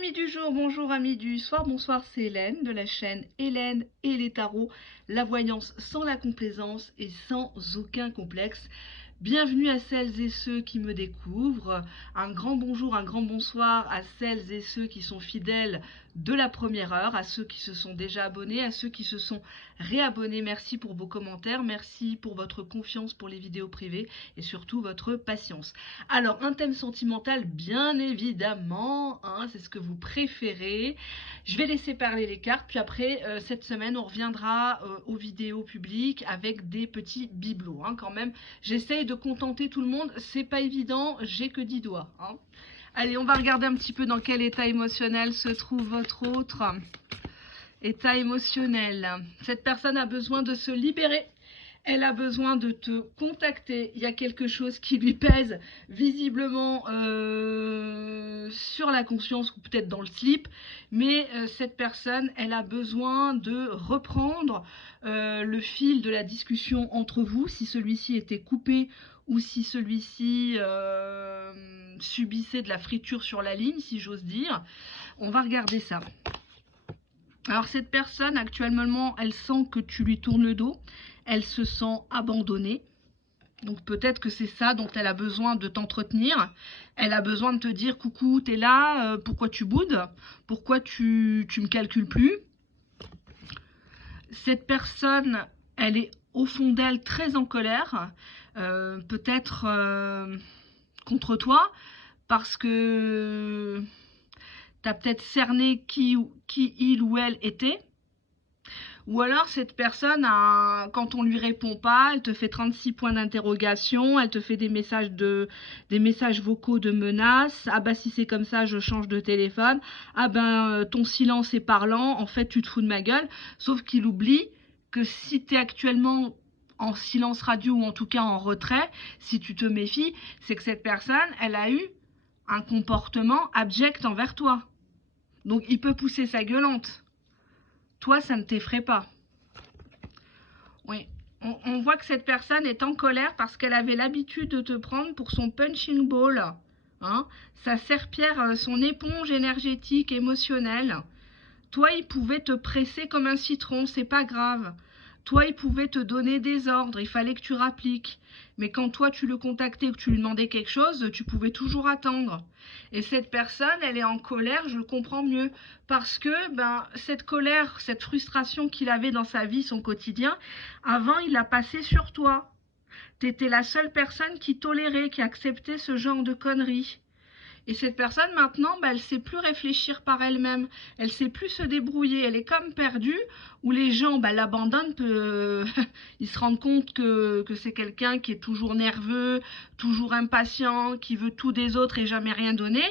Amis du jour, bonjour amis du soir, bonsoir, c'est Hélène de la chaîne Hélène et les tarots, la voyance sans la complaisance et sans aucun complexe. Bienvenue à celles et ceux qui me découvrent, un grand bonjour, un grand bonsoir à celles et ceux qui sont fidèles de la première heure, à ceux qui se sont déjà abonnés, à ceux qui se sont réabonnés. Merci pour vos commentaires, merci pour votre confiance pour les vidéos privées et surtout votre patience. Alors, un thème sentimental, bien évidemment, hein, c'est ce que vous préférez. Je vais laisser parler les cartes, puis après, cette semaine, on reviendra aux vidéos publiques avec des petits bibelots. Hein, quand même, j'essaye de contenter tout le monde, c'est pas évident, j'ai que 10 doigts. Hein. Allez, on va regarder un petit peu dans quel état émotionnel se trouve votre autre. État émotionnel. Cette personne a besoin de se libérer. Elle a besoin de te contacter. Il y a quelque chose qui lui pèse visiblement sur la conscience ou peut-être dans le slip. Mais cette personne, elle a besoin de reprendre le fil de la discussion entre vous. Si celui-ci était coupé ou si celui-ci subissait de la friture sur la ligne, si j'ose dire. On va regarder ça. Alors cette personne, actuellement, elle sent que tu lui tournes le dos. Elle se sent abandonnée. Donc peut-être que c'est ça dont elle a besoin de t'entretenir. Elle a besoin de te dire, coucou, t'es là, pourquoi tu boudes? Pourquoi tu me calcules plus? Cette personne, elle est au fond d'elle très en colère. Peut-être contre toi, parce que tu as peut-être cerné qui il ou elle était. Ou alors cette personne, quand on lui répond pas, elle te fait 36 points d'interrogation, elle te fait des messages vocaux de menaces. Ah bah si c'est comme ça, je change de téléphone. Ah ben ton silence est parlant, en fait tu te fous de ma gueule. Sauf qu'il oublie que si tu es actuellement en silence radio ou en tout cas en retrait, si tu te méfies, c'est que cette personne, elle a eu un comportement abject envers toi. Donc il peut pousser sa gueulante. Toi, ça ne t'effraie pas. Oui, on voit que cette personne est en colère parce qu'elle avait l'habitude de te prendre pour son punching ball. Hein, sa serpillère, son éponge énergétique, émotionnelle. Toi, il pouvait te presser comme un citron, c'est pas grave. Toi, il pouvait te donner des ordres, il fallait que tu rappliques. Mais quand toi, tu le contactais ou que tu lui demandais quelque chose, tu pouvais toujours attendre. Et cette personne, elle est en colère, je le comprends mieux. Parce que cette colère, cette frustration qu'il avait dans sa vie, son quotidien, avant, il l'a passé sur toi. Tu étais la seule personne qui tolérait, qui acceptait ce genre de conneries. Et cette personne, maintenant, elle ne sait plus réfléchir par elle-même. Elle ne sait plus se débrouiller. Elle est comme perdue, où les gens l'abandonnent. Ils se rendent compte que c'est quelqu'un qui est toujours nerveux, toujours impatient, qui veut tout des autres et jamais rien donner.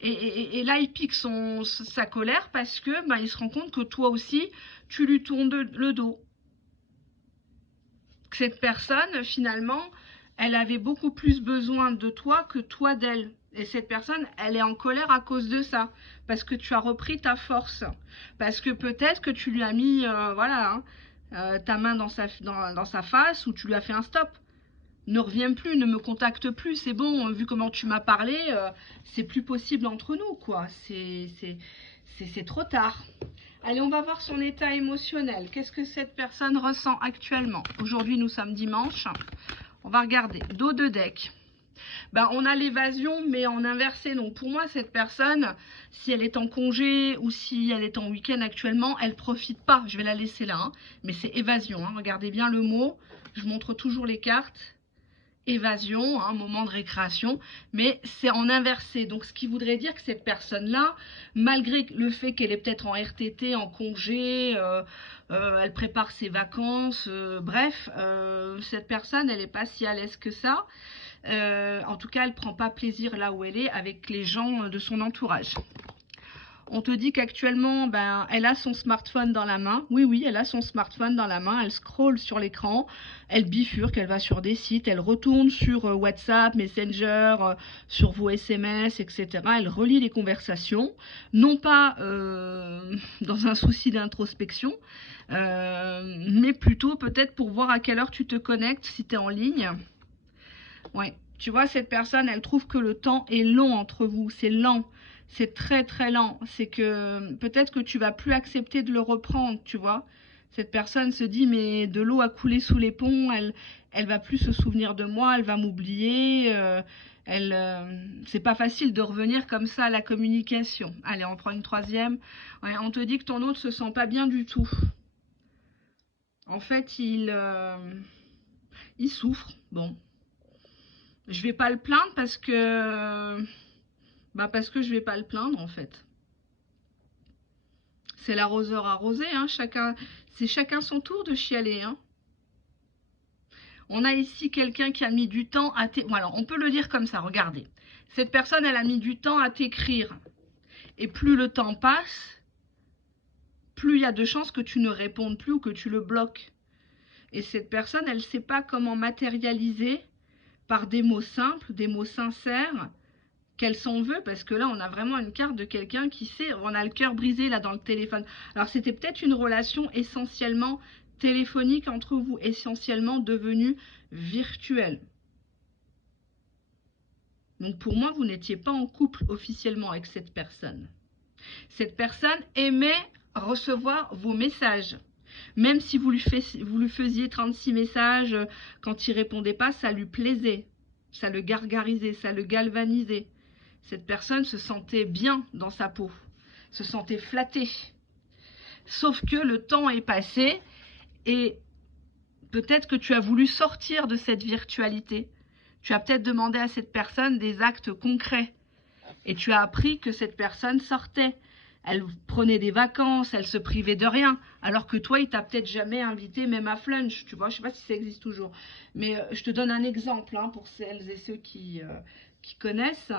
Et là, il pique sa colère parce que il se rend compte que toi aussi, tu lui tournes le dos. Cette personne, finalement, elle avait beaucoup plus besoin de toi que toi d'elle. Et cette personne, elle est en colère à cause de ça. Parce que tu as repris ta force. Parce que peut-être que tu lui as mis ta main dans sa face ou tu lui as fait un stop. Ne reviens plus, ne me contacte plus. C'est bon, vu comment tu m'as parlé, c'est plus possible entre nous, quoi. C'est trop tard. Allez, on va voir son état émotionnel. Qu'est-ce que cette personne ressent actuellement? Aujourd'hui, nous sommes dimanche. On va regarder. Dos de deck. On a l'évasion, mais en inversé. Donc, pour moi, cette personne, si elle est en congé ou si elle est en week-end actuellement, elle ne profite pas. Je vais la laisser là. Hein. Mais c'est évasion. Hein. Regardez bien le mot. Je montre toujours les cartes. Évasion, un moment de récréation, mais c'est en inversé. Donc, ce qui voudrait dire que cette personne-là, malgré le fait qu'elle est peut-être en RTT, en congé, elle prépare ses vacances, bref, cette personne, elle n'est pas si à l'aise que ça. En tout cas, elle ne prend pas plaisir là où elle est avec les gens de son entourage. On te dit qu'actuellement, elle a son smartphone dans la main. Oui, oui, elle a son smartphone dans la main. Elle scrolle sur l'écran, elle bifurque, elle va sur des sites, elle retourne sur WhatsApp, Messenger, sur vos SMS, etc. Elle relit les conversations, non pas dans un souci d'introspection, mais plutôt peut-être pour voir à quelle heure tu te connectes, si tu es en ligne. Ouais. Tu vois, cette personne, elle trouve que le temps est long entre vous, c'est lent. c'est très très lent. C'est que peut-être que tu vas plus accepter de le reprendre, tu vois. Cette personne se dit, mais de l'eau a coulé sous les ponts, elle va plus se souvenir de moi, elle va m'oublier. C'est pas facile de revenir comme ça à la communication. Allez, on prend une troisième. Ouais, on te dit que ton autre se sent pas bien du tout. En fait, il souffre. Bon, je vais pas le plaindre parce que je vais pas le plaindre en fait. C'est l'arroseur arrosé, hein. C'est chacun son tour de chialer, hein. On a ici quelqu'un qui a mis du temps à voilà, on peut le dire comme ça, regardez. Cette personne, elle a mis du temps à t'écrire. Et plus le temps passe, plus il y a de chances que tu ne répondes plus ou que tu le bloques. Et cette personne, elle ne sait pas comment matérialiser par des mots simples, des mots sincères, qu'elle s'en veut, parce que là, on a vraiment une carte de quelqu'un qui sait, on a le cœur brisé là dans le téléphone. Alors, c'était peut-être une relation essentiellement téléphonique entre vous, essentiellement devenue virtuelle. Donc, pour moi, vous n'étiez pas en couple officiellement avec cette personne. Cette personne aimait recevoir vos messages. Même si vous lui faisiez 36 messages, quand il ne répondait pas, ça lui plaisait. Ça le gargarisait, ça le galvanisait. Cette personne se sentait bien dans sa peau, se sentait flattée. Sauf que le temps est passé et peut-être que tu as voulu sortir de cette virtualité. Tu as peut-être demandé à cette personne des actes concrets. Et tu as appris que cette personne sortait. Elle prenait des vacances, elle se privait de rien. Alors que toi, il t'a peut-être jamais invité même à flunch. Tu vois, je ne sais pas si ça existe toujours. Mais je te donne un exemple hein, pour celles et ceux qui connaissent.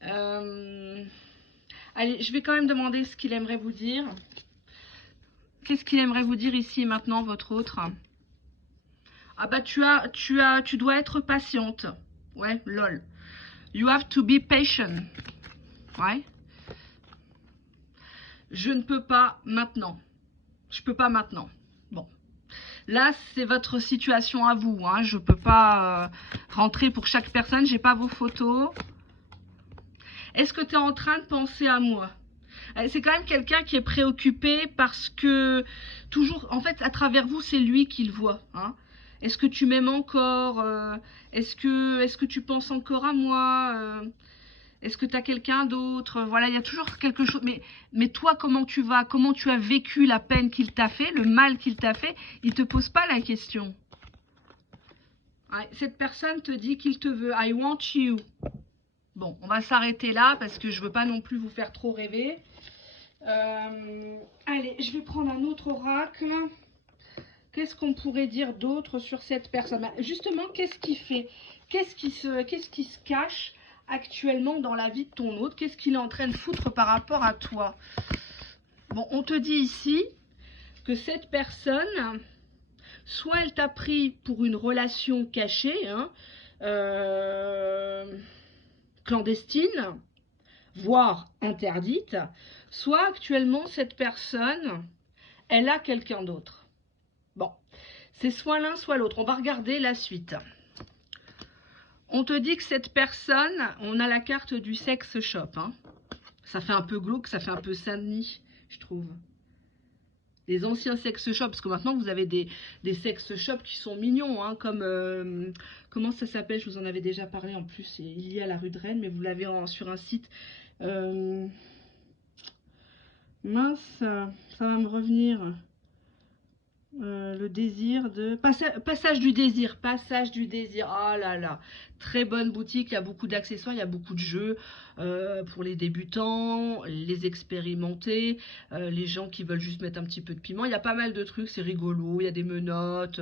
Allez, je vais quand même demander ce qu'il aimerait vous dire. Qu'est-ce qu'il aimerait vous dire ici maintenant, votre autre? Ah bah tu dois être patiente. Ouais, lol. You have to be patient. Ouais. Je ne peux pas maintenant. Je peux pas maintenant. Bon. Là, c'est votre situation à vous. Hein. Je ne peux pas rentrer pour chaque personne. J'ai pas vos photos. Est-ce que tu es en train de penser à moi? C'est quand même quelqu'un qui est préoccupé parce que toujours, en fait, à travers vous, c'est lui qui le voit. Hein. Est-ce que tu m'aimes encore? Est-ce que tu penses encore à moi? Est-ce que tu as quelqu'un d'autre? Voilà, il y a toujours quelque chose. Mais toi, comment tu vas? Comment tu as vécu la peine qu'il t'a fait, le mal qu'il t'a fait? Il ne te pose pas la question. Ouais, cette personne te dit qu'il te veut. I want you. Bon, on va s'arrêter là parce que je ne veux pas non plus vous faire trop rêver. Allez, je vais prendre un autre oracle. Qu'est-ce qu'on pourrait dire d'autre sur cette personne? Justement, qu'est-ce qui fait? Qu'est-ce qui se cache actuellement dans la vie de ton autre? Qu'est-ce qu'il est en train de foutre par rapport à toi? Bon, on te dit ici que cette personne, soit elle t'a pris pour une relation cachée, hein, clandestine, voire interdite, soit actuellement cette personne, elle a quelqu'un d'autre. Bon, c'est soit l'un, soit l'autre. On va regarder la suite. On te dit que cette personne, on a la carte du sex shop. Hein. Ça fait un peu glauque, ça fait un peu Saint-Denis, je trouve. Les anciens sex shops, parce que maintenant vous avez des sex shops qui sont mignons, hein, comme, comment ça s'appelle? Je vous en avais déjà parlé en plus, il y a la rue de Rennes, mais vous l'avez sur un site. Mince, ça va me revenir. Le désir de... Passage du désir, passage du désir. Oh là là, très bonne boutique, il y a beaucoup d'accessoires, il y a beaucoup de jeux pour les débutants, les expérimentés, les gens qui veulent juste mettre un petit peu de piment. Il y a pas mal de trucs, c'est rigolo, il y a des menottes,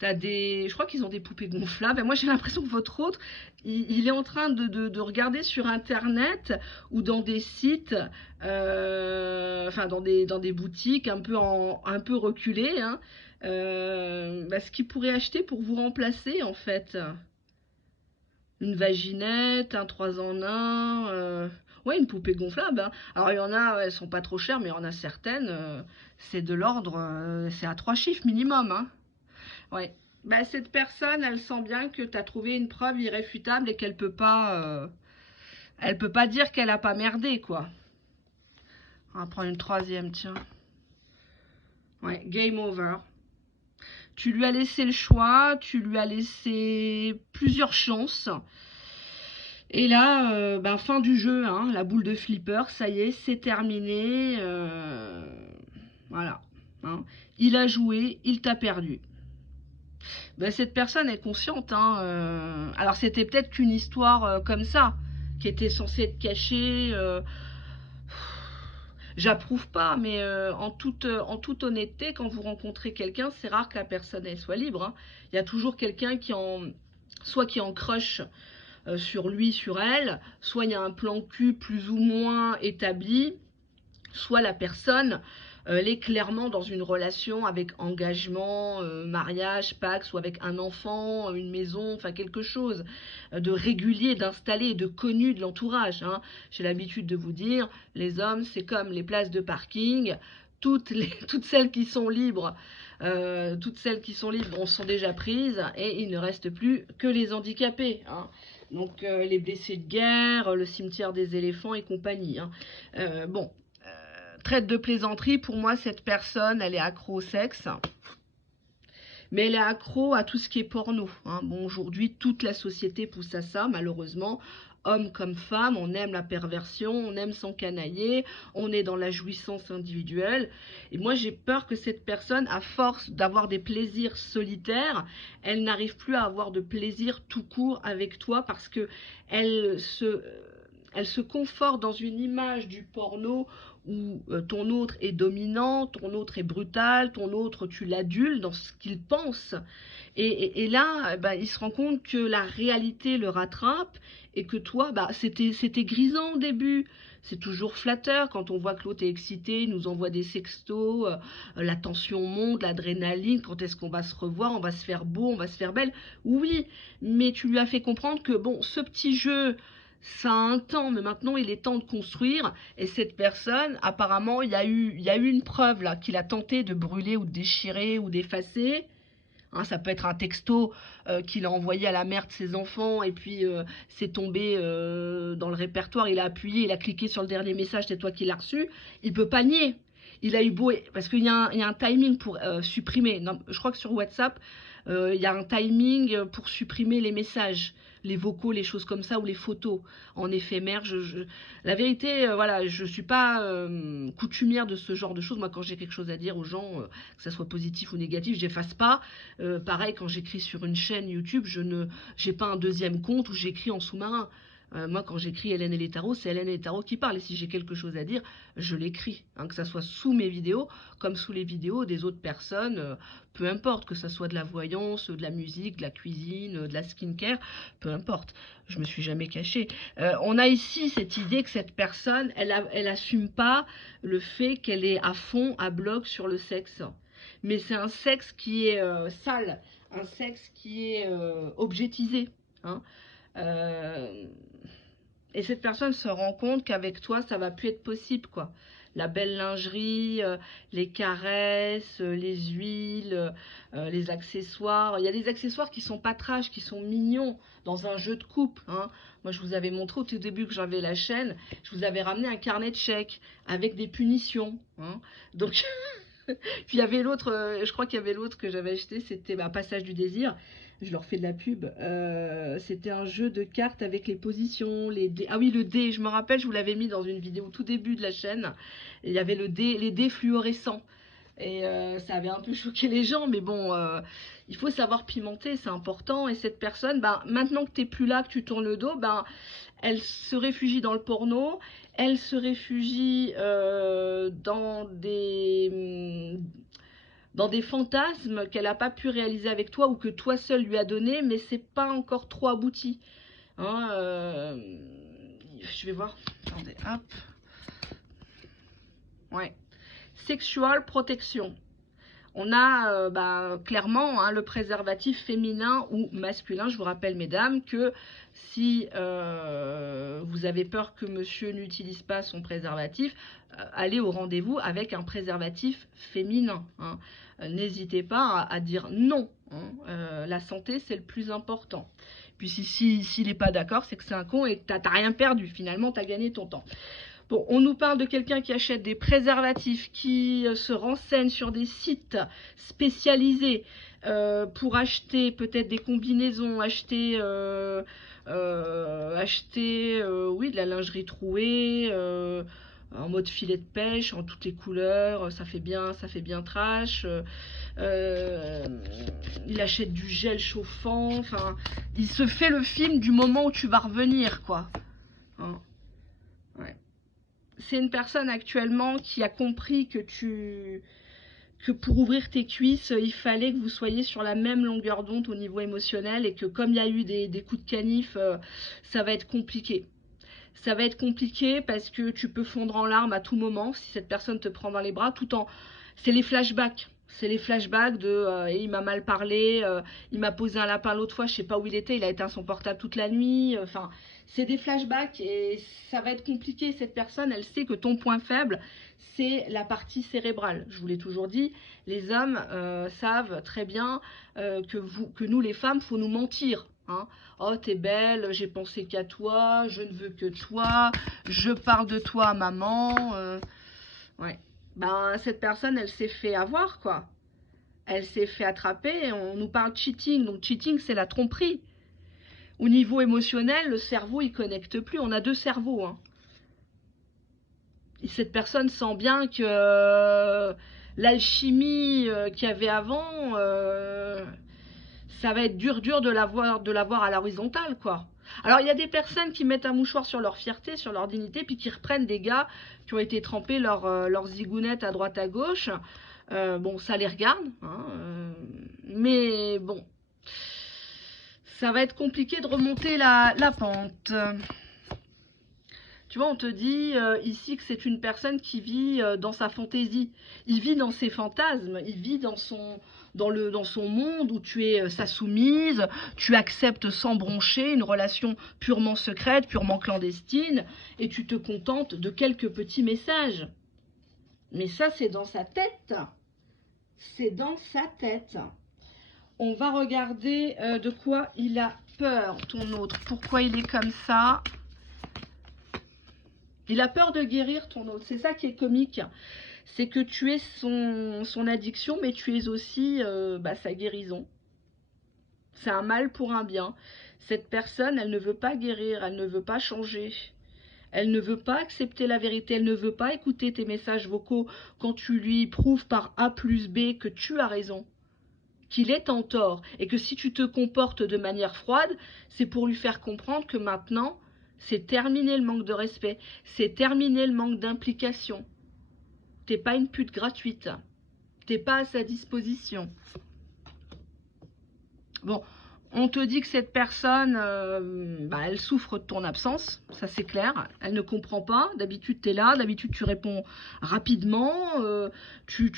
t'as des... Je crois qu'ils ont des poupées gonflables. Et moi j'ai l'impression que votre autre, il est en train de regarder sur internet ou dans des sites, enfin dans des boutiques un peu reculées, hein, ce qu'il pourrait acheter pour vous remplacer en fait. Une vaginette, un 3 en 1, ouais, une poupée gonflable. Hein. Alors il y en a, elles sont pas trop chères, mais il y en a certaines, c'est de l'ordre, c'est à 3 chiffres minimum. Hein. Ouais. Cette personne, elle sent bien que tu as trouvé une preuve irréfutable et qu'elle peut pas Elle peut pas dire qu'elle a pas merdé, quoi. On va prendre une troisième, tiens. Ouais, game over. Tu lui as laissé le choix, tu lui as laissé plusieurs chances. Et là, ben, fin du jeu, hein, la boule de flipper, ça y est, c'est terminé. Voilà. Hein. Il a joué, il t'a perdu. Ben, cette personne est consciente. Hein, alors c'était peut-être qu'une histoire comme ça, qui était censée être cachée. J'approuve pas, mais en toute honnêteté, quand vous rencontrez quelqu'un, c'est rare que la personne elle soit libre. Hein. Il y a toujours quelqu'un soit qui en crush sur lui, sur elle, soit il y a un plan cul plus ou moins établi, soit la personne elle est clairement dans une relation avec engagement, mariage, pax, ou avec un enfant, une maison, enfin quelque chose de régulier, d'installé, de connu de l'entourage. Hein. J'ai l'habitude de vous dire, les hommes, c'est comme les places de parking, toutes celles qui sont libres, on sont déjà prises et il ne reste plus que les handicapés. Hein. Donc les blessés de guerre, le cimetière des éléphants et compagnie. Hein. Bon. Traite de plaisanterie, pour moi, cette personne, elle est accro au sexe. Mais elle est accro à tout ce qui est porno. Hein. Bon, aujourd'hui, toute la société pousse à ça, malheureusement. Hommes comme femmes, on aime la perversion, on aime s'encanailler, on est dans la jouissance individuelle. Et moi, j'ai peur que cette personne, à force d'avoir des plaisirs solitaires, elle n'arrive plus à avoir de plaisir tout court avec toi parce que elle se conforte dans une image du porno où ton autre est dominant, ton autre est brutal, ton autre tu l'adules dans ce qu'il pense. Et là, bah, il se rend compte que la réalité le rattrape et que toi, bah, c'était grisant au début. C'est toujours flatteur quand on voit que l'autre est excité, il nous envoie des sextos, la tension monte, l'adrénaline, quand est-ce qu'on va se revoir, on va se faire beau, on va se faire belle. Oui, mais tu lui as fait comprendre que bon, ce petit jeu, ça a un temps, mais maintenant il est temps de construire. Et cette personne, apparemment, il y a eu une preuve là qu'il a tenté de brûler ou de déchirer ou d'effacer. Hein, ça peut être un texto qu'il a envoyé à la mère de ses enfants et puis c'est tombé dans le répertoire, il a appuyé, il a cliqué sur le dernier message, c'est toi qui l'as reçu. Il peut pas nier. Il a eu beau... Parce qu'il y a un timing pour supprimer. Non, je crois que sur WhatsApp, il y a un timing pour supprimer les messages, les vocaux, les choses comme ça, ou les photos en éphémère. La vérité, voilà, je suis pas coutumière de ce genre de choses. Moi, quand j'ai quelque chose à dire aux gens, que ça soit positif ou négatif, j'efface pas. Pareil, quand j'écris sur une chaîne YouTube, j'ai pas un deuxième compte où j'écris en sous-marin. Moi, quand j'écris Hélène et les tarots, c'est Hélène et les tarots qui parlent. Et si j'ai quelque chose à dire, je l'écris. Hein, que ça soit sous mes vidéos, comme sous les vidéos des autres personnes, peu importe, que ça soit de la voyance, de la musique, de la cuisine, de la skincare, peu importe. Je me suis jamais cachée. On a ici cette idée que cette personne, elle assume pas le fait qu'elle est à fond, à bloc sur le sexe. Mais c'est un sexe qui est sale, un sexe qui est objetisé. Hein. Et cette personne se rend compte qu'avec toi, ça va plus être possible, quoi. La belle lingerie, les caresses, les huiles, les accessoires. Il y a des accessoires qui sont pas trash, qui sont mignons dans un jeu de couple. Hein. Moi, je vous avais montré au tout début que j'avais la chaîne, je vous avais ramené un carnet de chèques avec des punitions. Hein. Donc, puis il y avait l'autre, je crois qu'il y avait l'autre que j'avais acheté, c'était Passage du désir. Je leur fais de la pub. C'était un jeu de cartes avec les positions, les dés. Ah oui, le dé, je me rappelle, je vous l'avais mis dans une vidéo au tout début de la chaîne. Et il y avait les dés fluorescents. Et ça avait un peu choqué les gens, mais bon, il faut savoir pimenter, c'est important. Et cette personne, maintenant que tu n'es plus là, que tu tournes le dos, elle se réfugie dans le porno, elle se réfugie dans des fantasmes qu'elle n'a pas pu réaliser avec toi ou que toi seul lui as donné, mais c'est pas encore trop abouti. Hein, je vais voir. Attendez, hop. Ouais. Sexual protection. On a clairement hein, le préservatif féminin ou masculin. Je vous rappelle, mesdames, que si vous avez peur que monsieur n'utilise pas son préservatif, allez au rendez-vous avec un préservatif féminin. Hein. N'hésitez pas à dire non. Hein. La santé, c'est le plus important. Puis s'il n'est pas d'accord, c'est que c'est un con et que t'as rien perdu. Finalement, tu as gagné ton temps. Bon, on nous parle de quelqu'un qui achète des préservatifs, qui se renseigne sur des sites spécialisés pour acheter peut-être des combinaisons, acheter oui, de la lingerie trouée, en mode filet de pêche, en toutes les couleurs, ça fait bien trash. Il achète du gel chauffant, enfin, il se fait le film du moment où tu vas revenir, quoi. Hein, ouais. C'est une personne actuellement qui a compris que pour ouvrir tes cuisses, il fallait que vous soyez sur la même longueur d'onde au niveau émotionnel et que comme il y a eu des coups de canif, ça va être compliqué. Ça va être compliqué parce que tu peux fondre en larmes à tout moment si cette personne te prend dans les bras tout en... C'est les flashbacks. C'est les flashbacks de il m'a mal parlé, il m'a posé un lapin l'autre fois, je sais pas où il était, il a éteint son portable toute la nuit. Enfin, c'est des flashbacks et ça va être compliqué. Cette personne, elle sait que ton point faible, c'est la partie cérébrale. Je vous l'ai toujours dit, les hommes savent très bien que nous, les femmes, faut nous mentir. Hein. Oh, t'es belle, j'ai pensé qu'à toi, je ne veux que toi, je parle de toi à maman. Ouais. Ben, cette personne, elle s'est fait avoir, quoi. Elle s'est fait attraper. On nous parle cheating. Donc, cheating, c'est la tromperie. Au niveau émotionnel, le cerveau, il connecte plus. On a deux cerveaux. Hein. Et cette personne sent bien que l'alchimie qu'il y avait avant, ça va être dur de l'avoir à l'horizontale, quoi. Alors, il y a des personnes qui mettent un mouchoir sur leur fierté, sur leur dignité, puis qui reprennent des gars qui ont été trempés leurs zigounettes à droite à gauche. Bon, ça les regarde, hein, mais bon, ça va être compliqué de remonter la pente. Tu vois, on te dit ici que c'est une personne qui vit dans sa fantaisie. Il vit dans ses fantasmes, il vit dans son monde où tu es sa soumise, tu acceptes sans broncher une relation purement secrète, purement clandestine, et tu te contentes de quelques petits messages. Mais ça, c'est dans sa tête. C'est dans sa tête. On va regarder de quoi il a peur, ton autre. Pourquoi il est comme ça? Il a peur de guérir, ton autre. C'est ça qui est comique. C'est que tu es son addiction, mais tu es aussi sa guérison. C'est un mal pour un bien. Cette personne, elle ne veut pas guérir, elle ne veut pas changer. Elle ne veut pas accepter la vérité, elle ne veut pas écouter tes messages vocaux quand tu lui prouves par A plus B que tu as raison, qu'il est en tort, et que si tu te comportes de manière froide, c'est pour lui faire comprendre que maintenant, c'est terminé le manque de respect, c'est terminé le manque d'implication. T'es pas une pute gratuite, t'es pas à sa disposition. Bon, on te dit que cette personne, elle souffre de ton absence, ça c'est clair, elle ne comprend pas, d'habitude tu es là, d'habitude tu réponds rapidement, tu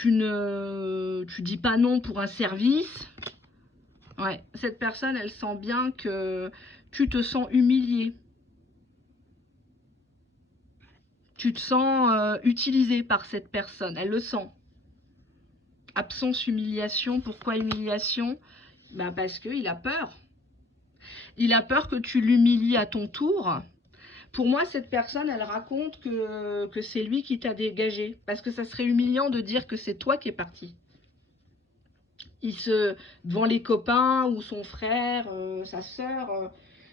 dis pas non pour un service. Ouais, cette personne, elle sent bien que tu te sens humilié. Tu te sens utilisé par cette personne, elle le sent. Absence, humiliation, pourquoi humiliation ? Parce qu'il a peur. Il a peur que tu l'humilies à ton tour. Pour moi, cette personne, elle raconte que c'est lui qui t'a dégagé. Parce que ça serait humiliant de dire que c'est toi qui es parti. Devant les copains ou son frère, sa sœur,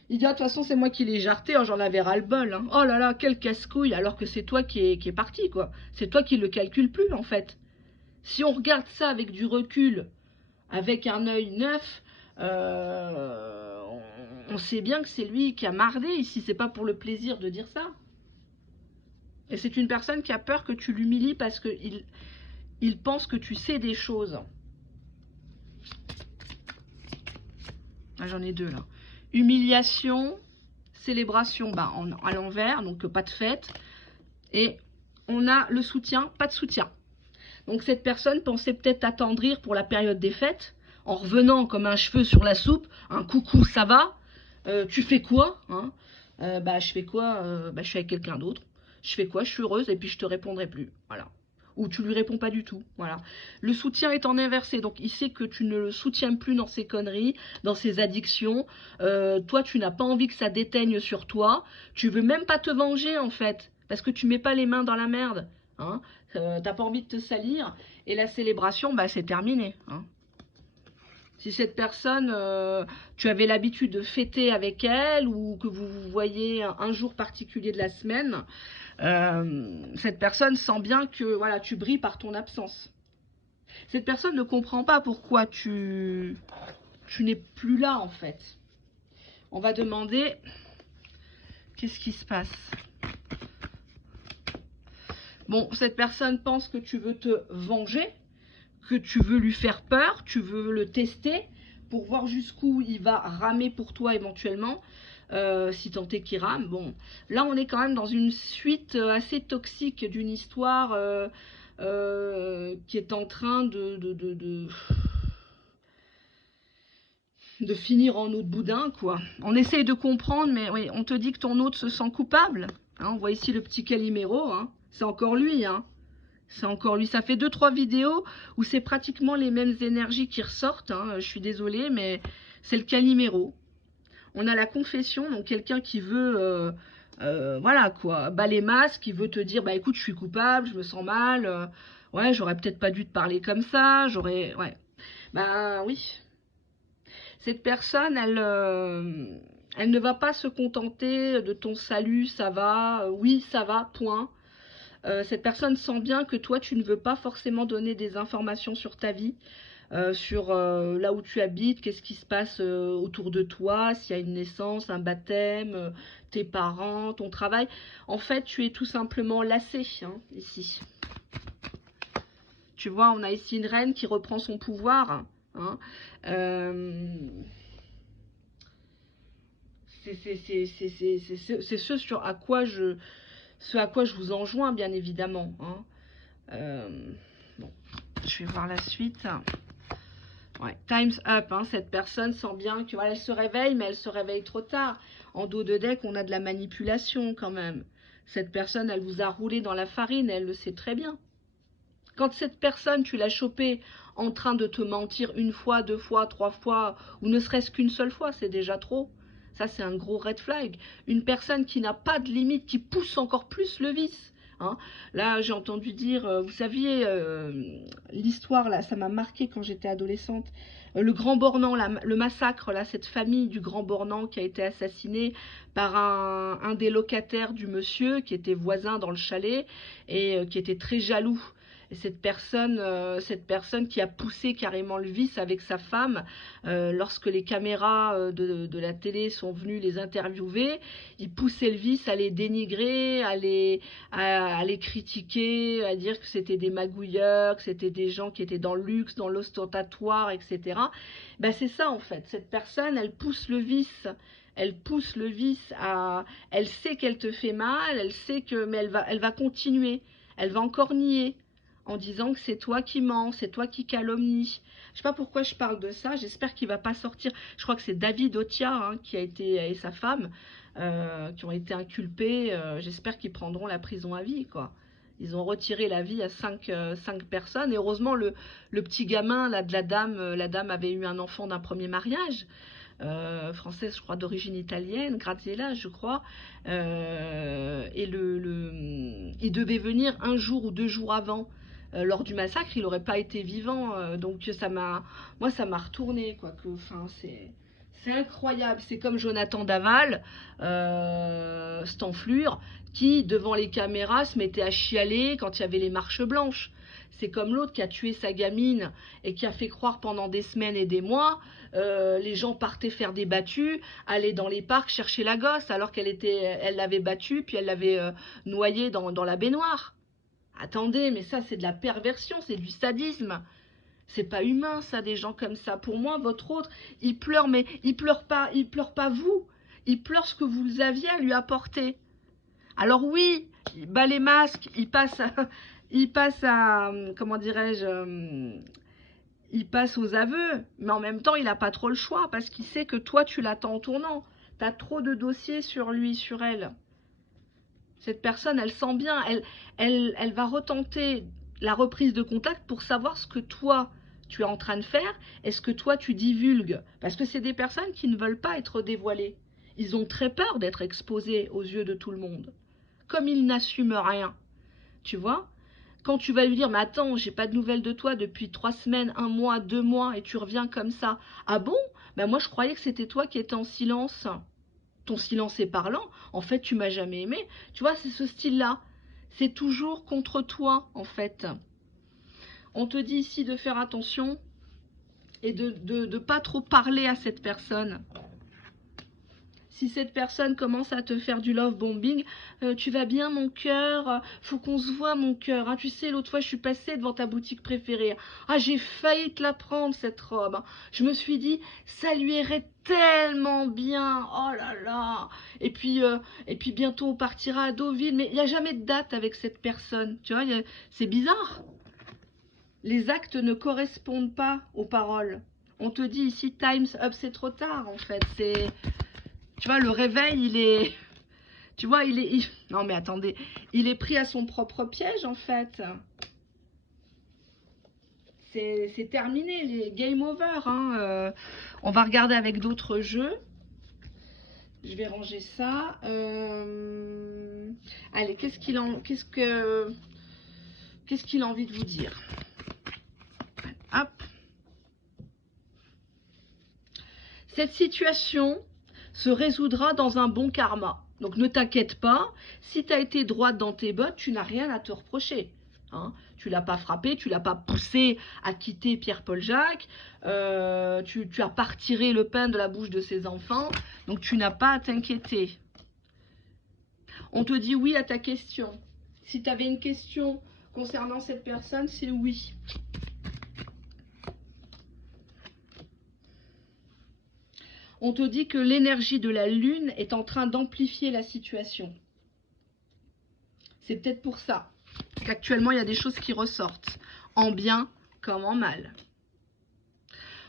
il dit, de toute façon, c'est moi qui l'ai jarté, j'en avais ras-le-bol. Hein. Oh là là, quel casse-couille, alors que c'est toi qui est parti, quoi. C'est toi qui le calcule plus, en fait. Si on regarde ça avec du recul, avec un œil neuf, on sait bien que c'est lui qui a mardé ici, c'est pas pour le plaisir de dire ça. Et c'est une personne qui a peur que tu l'humilies parce qu'il pense que tu sais des choses. Ah, j'en ai deux là. Humiliation, célébration à l'envers, donc pas de fête. Et on a le soutien, pas de soutien. Donc cette personne pensait peut-être attendrir pour la période des fêtes, en revenant comme un cheveu sur la soupe, un coucou, ça va, tu fais quoi hein je fais quoi je suis avec quelqu'un d'autre, je fais quoi, je suis heureuse et puis je te répondrai plus, voilà. ou tu lui réponds pas du tout. Voilà. Le soutien est en inversé, donc il sait que tu ne le soutiens plus dans ses conneries, dans ses addictions. Toi, tu n'as pas envie que ça déteigne sur toi. Tu veux même pas te venger en fait, parce que tu mets pas les mains dans la merde. Hein. T'as pas envie de te salir. Et la célébration, bah, c'est terminé. Hein. Si cette personne, tu avais l'habitude de fêter avec elle ou que vous vous voyez un jour particulier de la semaine, cette personne sent bien que voilà, tu brilles par ton absence. Cette personne ne comprend pas pourquoi tu n'es plus là en fait. On va demander qu'est-ce qui se passe. Bon, cette personne pense que tu veux te venger, que tu veux lui faire peur, tu veux le tester pour voir jusqu'où il va ramer pour toi éventuellement, si tant est qu'il rame. Bon, là on est quand même dans une suite assez toxique d'une histoire qui est en train de finir en eau de boudin, quoi. On essaye de comprendre, mais oui, on te dit que ton hôte se sent coupable. Hein, on voit ici le petit Calimero, hein. C'est encore lui, hein. C'est encore lui. Ça fait 2-3 vidéos où c'est pratiquement les mêmes énergies qui ressortent. Hein. Je suis désolée, mais c'est le Calimero. On a la confession, donc quelqu'un qui veut, voilà quoi, bas les masques, qui veut te dire, bah écoute, je suis coupable, je me sens mal. Ouais, j'aurais peut-être pas dû te parler comme ça. J'aurais, ouais. Bah oui. Cette personne, elle ne va pas se contenter de ton salut, ça va, oui, ça va, point. Cette personne sent bien que toi, tu ne veux pas forcément donner des informations sur ta vie, sur là où tu habites, qu'est-ce qui se passe autour de toi, s'il y a une naissance, un baptême, tes parents, ton travail. En fait, tu es tout simplement lassé, hein, ici. Tu vois, on a ici une reine qui reprend son pouvoir. Hein. C'est ce à quoi je vous enjoins, bien évidemment. Hein. Bon, je vais voir la suite. Ouais, time's up. Hein. Cette personne sent bien que voilà, elle se réveille, mais elle se réveille trop tard. En dos de deck, on a de la manipulation quand même. Cette personne, elle vous a roulé dans la farine, elle le sait très bien. Quand cette personne, tu l'as chopée en train de te mentir une fois, 2 fois, 3 fois, ou ne serait-ce qu'une seule fois, c'est déjà trop. Ça, c'est un gros red flag. Une personne qui n'a pas de limite, qui pousse encore plus le vice. Hein. Là, j'ai entendu dire, vous saviez, l'histoire, là, ça m'a marqué quand j'étais adolescente. Le Grand Bornand, le massacre, là, cette famille du Grand Bornand qui a été assassinée par un des locataires du monsieur, qui était voisin dans le chalet, et qui était très jaloux. Et cette personne qui a poussé carrément le vice avec sa femme, lorsque les caméras de la télé sont venues les interviewer, il poussait le vice à les dénigrer, à les critiquer, à dire que c'était des magouilleurs, que c'était des gens qui étaient dans le luxe, dans l'ostentatoire, etc. Ben c'est ça en fait, cette personne, elle pousse le vice. Elle pousse le vice à... Elle sait qu'elle te fait mal, elle sait que... Mais elle va continuer. Elle va encore nier en disant que c'est toi qui mens, c'est toi qui calomnie. Je sais pas pourquoi je parle de ça, j'espère qu'il va pas sortir. Je crois que c'est David Otia hein, qui a été, et sa femme qui ont été inculpés. J'espère qu'ils prendront la prison à vie, quoi. Ils ont retiré la vie à 5 personnes. Et heureusement, le petit gamin là, de la dame avait eu un enfant d'un premier mariage. Française, je crois, d'origine italienne, Graziella, je crois. Et il devait venir 1 jour ou 2 jours avant. Lors du massacre, il n'aurait pas été vivant. Donc moi, ça m'a retourné, quoi. Enfin, c'est incroyable. C'est comme Jonathan Daval, cet enflure, qui, devant les caméras, se mettait à chialer quand il y avait les marches blanches. C'est comme l'autre qui a tué sa gamine et qui a fait croire pendant des semaines et des mois, les gens partaient faire des battues, allaient dans les parcs chercher la gosse alors elle l'avait battue puis elle l'avait noyée dans la baignoire. Attendez, mais ça c'est de la perversion, c'est du sadisme. C'est pas humain ça, des gens comme ça. Pour moi, votre autre, il pleure, mais il pleure pas vous. Il pleure ce que vous aviez à lui apporter. Alors oui, il bat les masques, il passe à comment dirais-je, il passe aux aveux, mais en même temps, il n'a pas trop le choix parce qu'il sait que toi, tu l'attends en tournant. Tu as trop de dossiers sur lui, sur elle. Cette personne, elle sent bien, elle va retenter la reprise de contact pour savoir ce que toi, tu es en train de faire et ce que toi, tu divulgues. Parce que c'est des personnes qui ne veulent pas être dévoilées. Ils ont très peur d'être exposés aux yeux de tout le monde. Comme ils n'assument rien. Tu vois? Quand tu vas lui dire, mais attends, j'ai pas de nouvelles de toi depuis 3 semaines, 1 mois, 2 mois, et tu reviens comme ça. Ah bon? Ben moi, je croyais que c'était toi qui étais en silence. Ton silence est parlant. En fait, tu m'as jamais aimé. Tu vois, c'est ce style-là. C'est toujours contre toi, en fait. On te dit ici de faire attention et de pas trop parler à cette personne. Si cette personne commence à te faire du love bombing, tu vas bien mon cœur, faut qu'on se voit mon cœur. Hein. Tu sais, l'autre fois je suis passée devant ta boutique préférée. Ah, j'ai failli te la prendre cette robe. Hein. Je me suis dit, ça lui irait tellement bien. Oh là là. Et puis bientôt on partira à Deauville. Mais il n'y a jamais de date avec cette personne. Tu vois, c'est bizarre. Les actes ne correspondent pas aux paroles. On te dit ici, time's up, c'est trop tard en fait. C'est... Tu vois, le réveil, il est... Tu vois, non, mais attendez. Il est pris à son propre piège, en fait. C'est terminé, les game over. Hein. On va regarder avec d'autres jeux. Je vais ranger ça. Allez, qu'est-ce qu'il a envie de vous dire? Hop. Cette situation se résoudra dans un bon karma. Donc ne t'inquiète pas, si tu as été droite dans tes bottes, tu n'as rien à te reprocher. Hein. Tu ne l'as pas frappé, tu ne l'as pas poussé à quitter Pierre-Paul Jacques, tu n'as pas retiré le pain de la bouche de ses enfants, donc tu n'as pas à t'inquiéter. On te dit oui à ta question. Si tu avais une question concernant cette personne, c'est oui. On te dit que l'énergie de la lune est en train d'amplifier la situation. C'est peut-être pour ça qu'actuellement, il y a des choses qui ressortent, en bien comme en mal.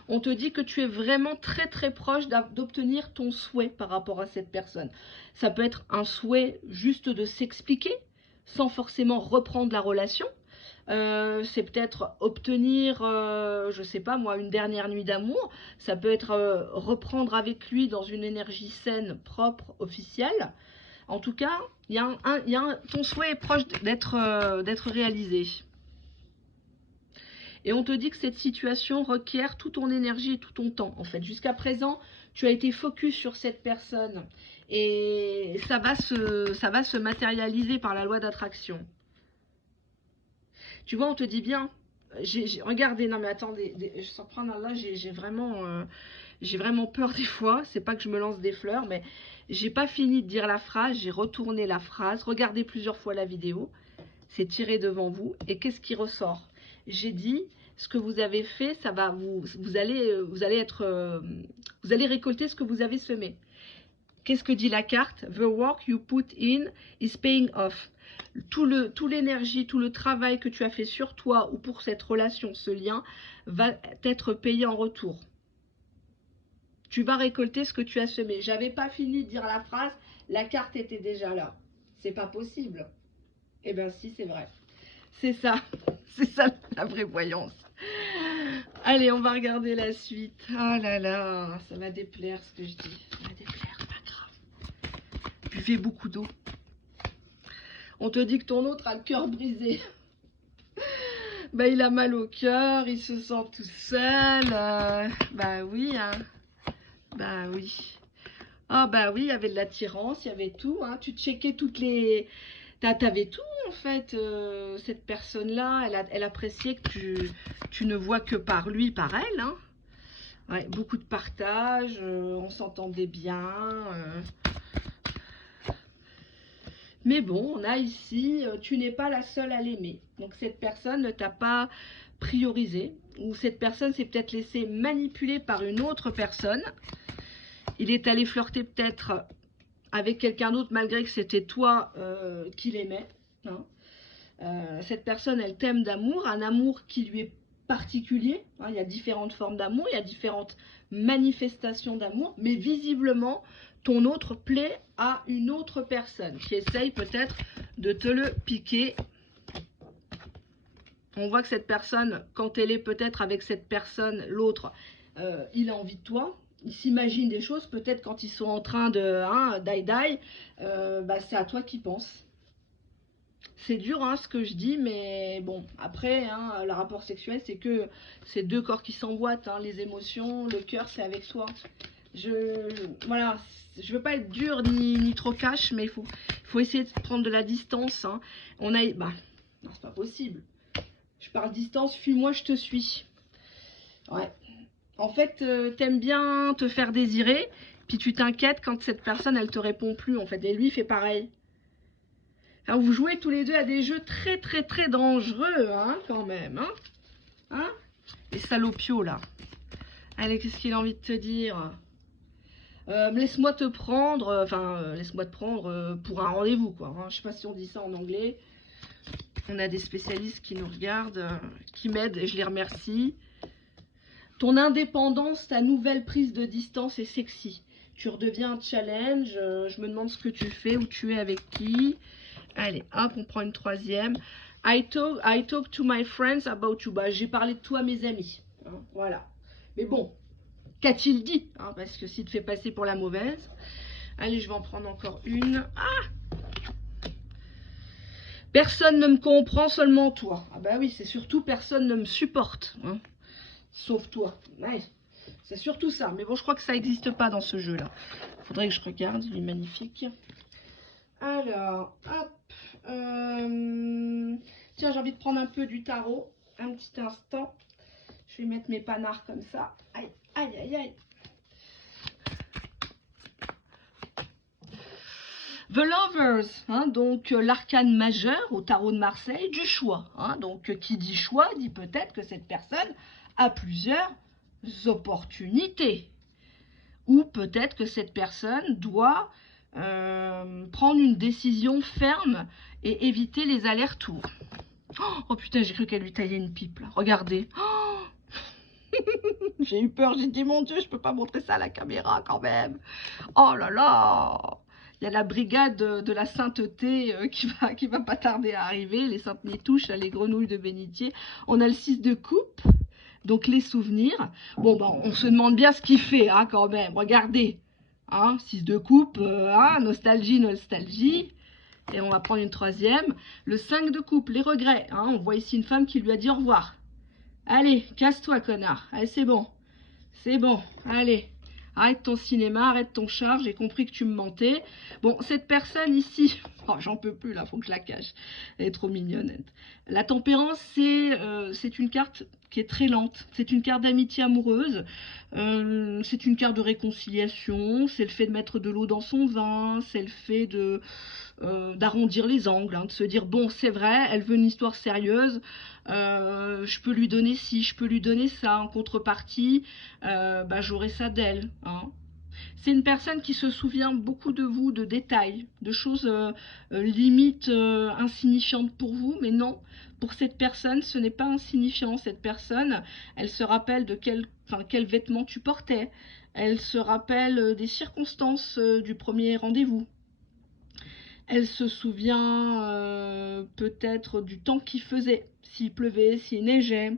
On te dit que tu es vraiment très très proche d'obtenir ton souhait par rapport à cette personne. Ça peut être un souhait juste de s'expliquer, sans forcément reprendre la relation. C'est peut-être obtenir, je sais pas moi, une dernière nuit d'amour. Ça peut être reprendre avec lui dans une énergie saine, propre, officielle. En tout cas, ton souhait est proche d'être réalisé. Et on te dit que cette situation requiert toute ton énergie et tout ton temps. En fait, jusqu'à présent, tu as été focus sur cette personne. Et ça va se matérialiser par la loi d'attraction. Tu vois, on te dit bien, regardez, non mais attendez, sans prendre là, j'ai vraiment peur des fois. C'est pas que je me lance des fleurs, mais j'ai pas fini de dire la phrase, j'ai retourné la phrase. Regardez plusieurs fois la vidéo, c'est tiré devant vous. Et qu'est-ce qui ressort? J'ai dit, ce que vous avez fait, ça va, vous allez récolter ce que vous avez semé. Qu'est-ce que dit la carte? The work you put in is paying off. Tout l'énergie, tout le travail que tu as fait sur toi ou pour cette relation, ce lien, va être payé en retour. Tu vas récolter ce que tu as semé. J'avais pas fini de dire la phrase, la carte était déjà là. C'est pas possible. Eh bien si, c'est vrai. C'est ça. C'est ça la vraie voyance. Allez, on va regarder la suite. Oh là là, ça va déplaire ce que je dis. Ça va déplaire, c'est pas grave. Buvez beaucoup d'eau. On te dit que ton autre a le cœur brisé. Bah, il a mal au cœur, il se sent tout seul. Bah oui, hein. Bah oui. Ah bah oui, il y avait de l'attirance, il y avait tout. Hein. Tu checkais toutes les... T'avais tout en fait. Cette personne-là, elle appréciait que tu ne vois que par lui, par elle. Hein. Ouais, beaucoup de partage, on s'entendait bien. Mais bon, on a ici, tu n'es pas la seule à l'aimer. Donc cette personne ne t'a pas priorisé. Ou cette personne s'est peut-être laissée manipuler par une autre personne. Il est allé flirter peut-être avec quelqu'un d'autre malgré que c'était toi qui l'aimais. Hein. Cette personne, elle t'aime d'amour, un amour qui lui est particulier. Hein. Il y a différentes formes d'amour, il y a différentes manifestations d'amour. Mais visiblement, ton autre plaît à une autre personne qui essaye peut-être de te le piquer. On voit que cette personne, quand elle est peut-être avec cette personne, l'autre, il a envie de toi. Il s'imagine des choses, peut-être quand ils sont en train de die, bah, c'est à toi qu'il pense. C'est dur hein, ce que je dis, mais bon, après, hein, le rapport sexuel, c'est que c'est deux corps qui s'emboîtent, hein, les émotions, le cœur, c'est avec toi. Voilà, je veux pas être dur ni trop cash, mais il faut essayer de prendre de la distance. Hein. Bah, non, c'est pas possible. Je parle distance, fuis-moi, je te suis. Ouais. En fait, t'aimes bien te faire désirer, puis tu t'inquiètes quand cette personne, elle te répond plus, en fait. Et lui, il fait pareil. Alors, vous jouez tous les deux à des jeux très, très, très dangereux, hein, quand même. Hein, les salopios, là. Allez, qu'est-ce qu'il a envie de te dire? Laisse-moi te prendre, laisse-moi te prendre pour un rendez-vous, quoi. Hein. Je sais pas si on dit ça en anglais. On a des spécialistes qui nous regardent, qui m'aident, et je les remercie. Ton indépendance, ta nouvelle prise de distance est sexy. Tu redeviens un challenge. Je me demande ce que tu fais, où tu es, avec qui. Allez, hop, on prend une troisième. I talk to my friends about you. Bah, j'ai parlé de toi à mes amis. Hein, voilà. Mais bon, qu'a-t-il dit hein, parce que s'il te fait passer pour la mauvaise. Allez, je vais en prendre encore une. Ah! Personne ne me comprend, seulement toi. Ah bah oui, c'est surtout personne ne me supporte. Hein. Sauf toi. Ouais. C'est surtout ça. Mais bon, je crois que ça n'existe pas dans ce jeu-là. Faudrait que je regarde. Il est magnifique. Alors, hop. Tiens, j'ai envie de prendre un peu du tarot. Un petit instant. Je vais mettre mes panards comme ça. Aïe, aïe, aïe, aïe. The Lovers, hein, donc l'arcane majeur au tarot de Marseille du choix. Hein, donc qui dit choix dit peut-être que cette personne a plusieurs opportunités. Ou peut-être que cette personne doit prendre une décision ferme et éviter les allers-retours. Oh putain, j'ai cru qu'elle lui taillait une pipe là. Regardez. Oh j'ai eu peur, j'ai dit mon Dieu, je peux pas montrer ça à la caméra quand même. Oh là là. Il y a la brigade de la sainteté qui va pas tarder à arriver. Les saintes Nitouches, les grenouilles de bénitier. On a le 6 de coupe, donc les souvenirs. Bon, ben, on se demande bien ce qu'il fait hein, quand même. Regardez. Hein, 6 de coupe, nostalgie, nostalgie. Et on va prendre une troisième. Le 5 de coupe, les regrets. Hein, on voit ici une femme qui lui a dit au revoir. Allez, casse-toi, connard. Allez, c'est bon. C'est bon. Allez. Arrête ton cinéma, arrête ton char, j'ai compris que tu me mentais. Bon, cette personne ici, oh, j'en peux plus là, faut que je la cache. Elle est trop mignonnette. La tempérance, c'est une carte qui est très lente. C'est une carte d'amitié amoureuse. C'est une carte de réconciliation. C'est le fait de mettre de l'eau dans son vin. C'est le fait d'arrondir les angles, hein, de se dire bon, c'est vrai, elle veut une histoire sérieuse. Je peux lui donner ci, je peux lui donner ça, en contrepartie, bah, j'aurai ça d'elle. Hein. C'est une personne qui se souvient beaucoup de vous, de détails, de choses limite insignifiantes pour vous, mais non, pour cette personne, ce n'est pas insignifiant. Cette personne, elle se rappelle de quel vêtement tu portais, elle se rappelle des circonstances du premier rendez-vous. Elle se souvient peut-être du temps qu'il faisait, s'il pleuvait, s'il neigeait.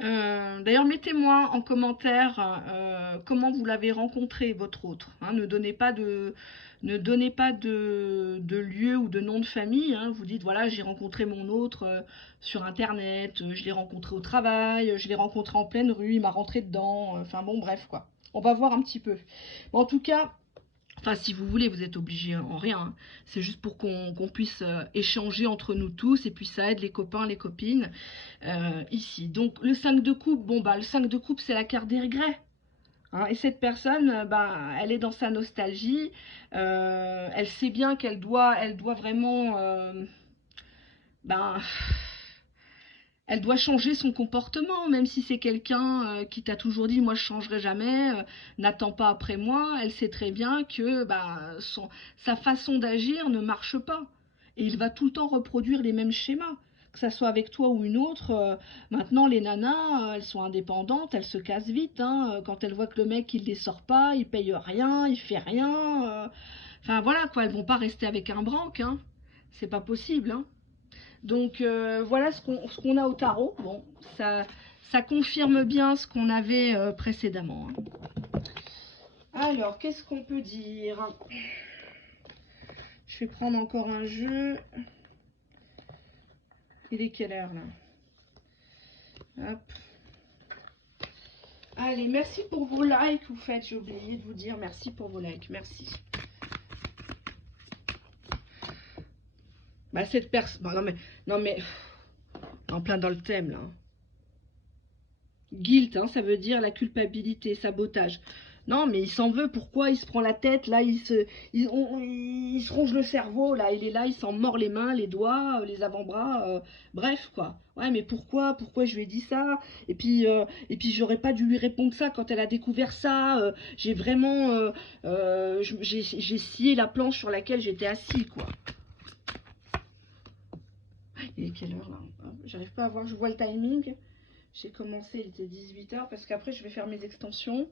D'ailleurs, mettez-moi en commentaire comment vous l'avez rencontré, votre autre. Hein, ne donnez pas de lieu ou de nom de famille. Hein. Vous dites, voilà, j'ai rencontré mon autre sur Internet, je l'ai rencontré au travail, je l'ai rencontré en pleine rue, il m'a rentré dedans. Enfin bon, bref, quoi. On va voir un petit peu. Bon, en tout cas... Enfin, si vous voulez, vous êtes obligé en rien. Hein. C'est juste pour qu'on puisse échanger entre nous tous. Et puis, ça aide les copains, les copines. Ici. Donc, le 5 de coupe. Bon, bah, le 5 de coupe, c'est la carte des regrets. Hein. Et cette personne, bah, elle est dans sa nostalgie. Elle sait bien qu'elle doit vraiment... ben... Elle doit changer son comportement, même si c'est quelqu'un qui t'a toujours dit « moi je changerai jamais, n'attends pas après moi », elle sait très bien que bah, sa façon d'agir ne marche pas. Et il va tout le temps reproduire les mêmes schémas, que ça soit avec toi ou une autre. Maintenant les nanas, elles sont indépendantes, elles se cassent vite, hein, quand elles voient que le mec il les sort pas, il paye rien, il fait rien. Enfin voilà quoi, elles vont pas rester avec un branque, hein. C'est pas possible, hein. Donc voilà ce qu'on a au tarot. Bon, ça confirme bien ce qu'on avait précédemment. Alors, qu'est-ce qu'on peut dire? Je vais prendre encore un jeu. Il est quelle heure là? Hop. Allez, merci pour vos likes. Vous faites, j'ai oublié de vous dire merci pour vos likes. Merci. Bah, cette personne. Bah, non mais. En plein dans le thème là. Guilt, hein, ça veut dire la culpabilité, sabotage. Non, mais il s'en veut. Pourquoi il se prend la tête? Là, il se ronge le cerveau. Là, il est là, il s'en mord les mains, les doigts, les avant-bras. Bref, quoi. Ouais, mais pourquoi je lui ai dit ça? Et puis j'aurais pas dû lui répondre ça quand elle a découvert ça. J'ai vraiment, j'ai scié la planche sur laquelle j'étais assis, quoi. Il est quelle heure là? J'arrive pas à voir. Je vois le timing. J'ai commencé, il était 18 h parce qu'après je vais faire mes extensions.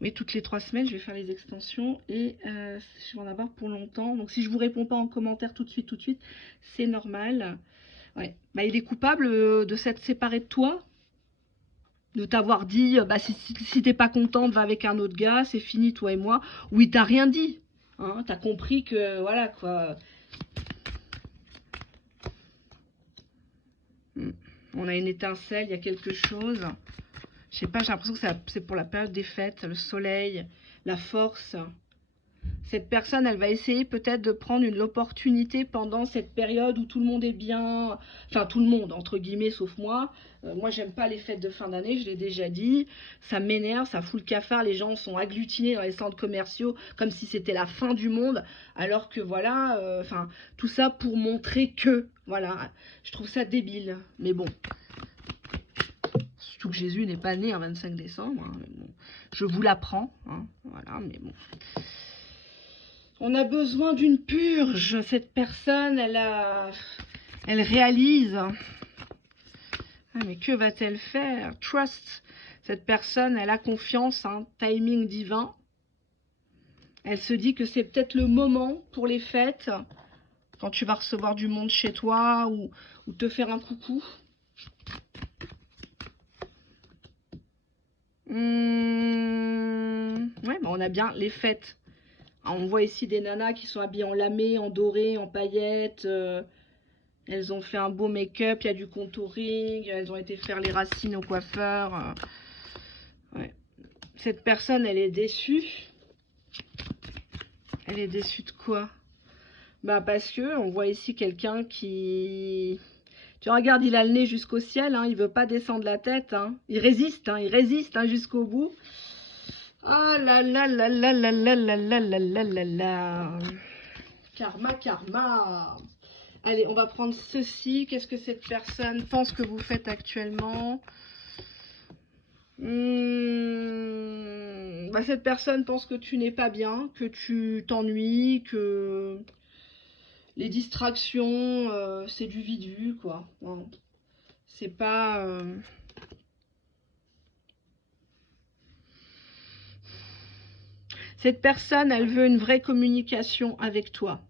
Mais toutes les 3 semaines, je vais faire les extensions et je vais en avoir pour longtemps. Donc si je vous réponds pas en commentaire tout de suite, c'est normal. Ouais. Bah, il est coupable de s'être séparé de toi, de t'avoir dit, bah, si t'es pas contente, va avec un autre gars, c'est fini toi et moi. Ou il t'a rien dit. Hein, t'as compris que, voilà quoi. On a une étincelle, il y a quelque chose. Je sais pas, j'ai l'impression que c'est pour la période des fêtes, le soleil, la force. Cette personne, elle va essayer peut-être de prendre l'opportunité pendant cette période où tout le monde est bien. Enfin, tout le monde, entre guillemets, sauf moi. Moi, j'aime pas les fêtes de fin d'année, je l'ai déjà dit. Ça m'énerve, ça fout le cafard. Les gens sont agglutinés dans les centres commerciaux comme si c'était la fin du monde. Alors que voilà, enfin, tout ça pour montrer que, voilà, je trouve ça débile. Mais bon. Surtout que Jésus n'est pas né un 25 décembre. Hein, bon, je vous l'apprends. Hein, voilà, mais bon. On a besoin d'une purge. Cette personne, elle réalise. Ah, mais que va-t-elle faire? Trust. Cette personne, elle a confiance, hein, timing divin. Elle se dit que c'est peut-être le moment pour les fêtes, quand tu vas recevoir du monde chez toi ou te faire un coucou. Ouais, bah on a bien les fêtes. On voit ici des nanas qui sont habillées en lamé, en doré, en paillettes. Elles ont fait un beau make-up, il y a du contouring. Elles ont été faire les racines au coiffeur. Ouais. Cette personne, elle est déçue. Elle est déçue de quoi? Bah parce que on voit ici quelqu'un qui... Tu regardes, il a le nez jusqu'au ciel, hein, il veut pas descendre la tête. Hein. Il résiste jusqu'au bout. Ah là là là là là là là là là là là là. Karma, karma. Allez, on va prendre ceci. Qu'est-ce que cette personne pense que vous faites actuellement? Bah, cette personne pense que tu n'es pas bien, que tu t'ennuies, que les distractions, c'est du vide vu, quoi. Bon, c'est pas... Cette personne, elle veut une vraie communication avec toi.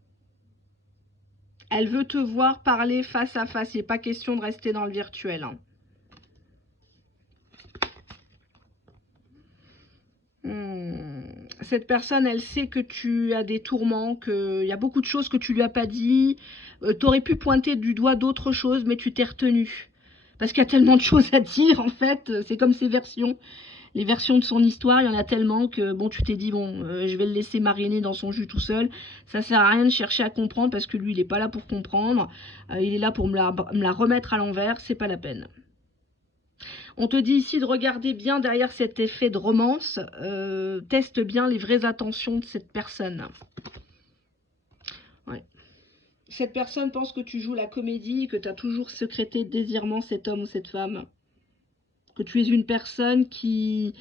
Elle veut te voir parler face à face. Il n'est pas question de rester dans le virtuel. Hein. Cette personne, elle sait que tu as des tourments, qu'il y a beaucoup de choses que tu lui as pas dit. Tu aurais pu pointer du doigt d'autres choses, mais tu t'es retenu. Parce qu'il y a tellement de choses à dire, en fait. C'est comme ces versions. Les versions de son histoire, il y en a tellement que bon, tu t'es dit, bon, je vais le laisser mariner dans son jus tout seul. Ça sert à rien de chercher à comprendre parce que lui, il n'est pas là pour comprendre. Il est là pour me la remettre à l'envers, c'est pas la peine. On te dit ici de regarder bien derrière cet effet de romance. Teste bien les vraies intentions de cette personne. Ouais. Cette personne pense que tu joues la comédie, que tu as toujours secrété désirement cet homme ou cette femme. Que tu es une personne qui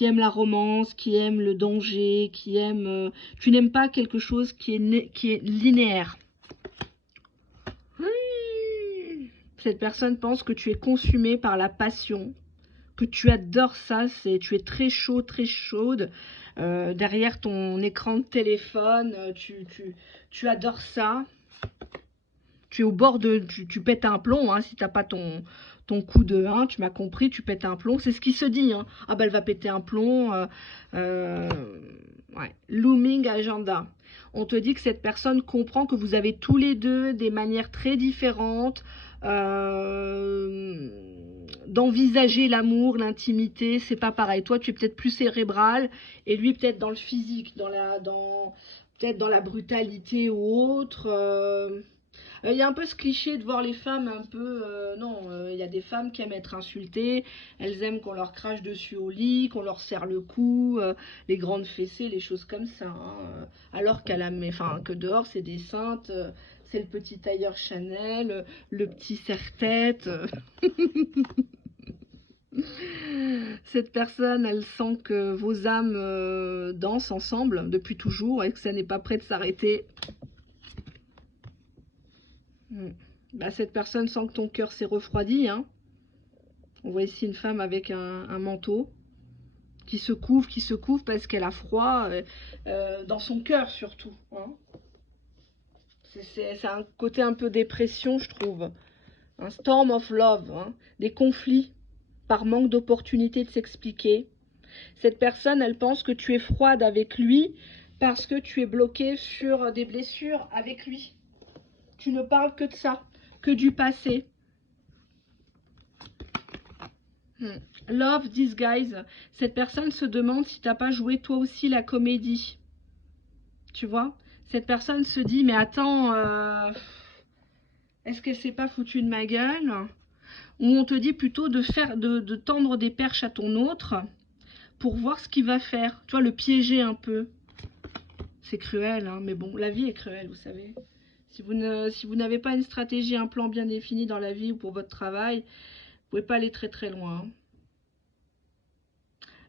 aime la romance, qui aime le danger, qui aime... tu n'aimes pas quelque chose qui est linéaire. Cette personne pense que tu es consumé par la passion, que tu adores ça, tu es très chaud, très chaude. Derrière ton écran de téléphone, tu adores ça. tu es au bord de... Tu pètes un plomb, hein, si tu n'as pas ton coup de 1, tu m'as compris, tu pètes un plomb. C'est ce qui se dit. Hein. Ah ben, elle va péter un plomb. Ouais. Looming agenda. On te dit que cette personne comprend que vous avez tous les deux des manières très différentes d'envisager l'amour, l'intimité. C'est pas pareil. Toi, tu es peut-être plus cérébral et lui peut-être dans le physique, peut-être dans la brutalité ou autre. Il y a un peu ce cliché de voir les femmes un peu... non, il y a des femmes qui aiment être insultées. Elles aiment qu'on leur crache dessus au lit, qu'on leur serre le cou, les grandes fessées, les choses comme ça. Hein, alors que dehors, c'est des saintes. C'est le petit tailleur Chanel, le petit serre-tête. Cette personne, elle sent que vos âmes dansent ensemble depuis toujours et que ça n'est pas prêt de s'arrêter. Bah, cette personne sent que ton cœur s'est refroidi. Hein. On voit ici une femme avec un manteau qui se couvre parce qu'elle a froid dans son cœur surtout. Hein. C'est un côté un peu dépression, je trouve. Un storm of love, hein. Des conflits par manque d'opportunité de s'expliquer. Cette personne, elle pense que tu es froide avec lui parce que tu es bloqué sur des blessures avec lui. Tu ne parles que de ça, que du passé. Love disguise. Cette personne se demande si tu n'as pas joué toi aussi la comédie. Tu vois? Cette personne se dit, mais attends, est-ce qu'elle s'est pas foutue de ma gueule? Ou on te dit plutôt de tendre des perches à ton autre pour voir ce qu'il va faire. Tu vois, le piéger un peu. C'est cruel, hein, mais bon, la vie est cruelle, vous savez. Si vous n'avez pas une stratégie, un plan bien défini dans la vie ou pour votre travail, vous pouvez pas aller très très loin.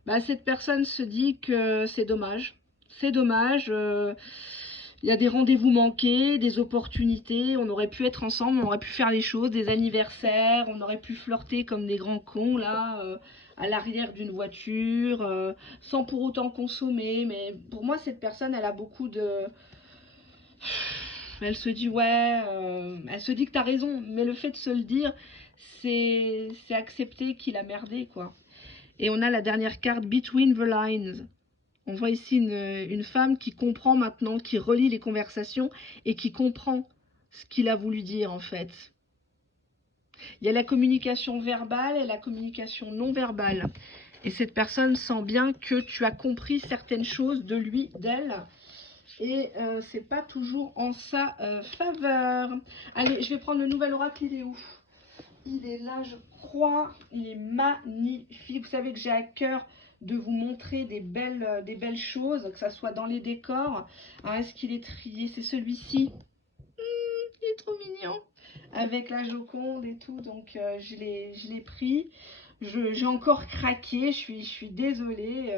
Bah, cette personne se dit que c'est dommage. C'est dommage. Il y a des rendez-vous manqués, des opportunités. On aurait pu être ensemble, on aurait pu faire les choses, des anniversaires. On aurait pu flirter comme des grands cons, là, à l'arrière d'une voiture, sans pour autant consommer. Mais pour moi, cette personne, elle a beaucoup de... Elle se dit, ouais, elle se dit que t'as raison. Mais le fait de se le dire, c'est accepter qu'il a merdé, quoi. Et on a la dernière carte, Between the Lines. On voit ici une femme qui comprend maintenant, qui relit les conversations et qui comprend ce qu'il a voulu dire, en fait. Il y a la communication verbale et la communication non verbale. Et cette personne sent bien que tu as compris certaines choses de lui, d'elle. Et c'est pas toujours en sa faveur. Allez, je vais prendre le nouvel oracle, il est où? Il est là, je crois. Il est magnifique. Vous savez que j'ai à cœur de vous montrer des belles choses, que ça soit dans les décors. Est-ce qu'il est trié? C'est celui-ci. Il est trop mignon. Avec la Joconde et tout. Donc, je l'ai pris. J'ai encore craqué. Je suis désolée.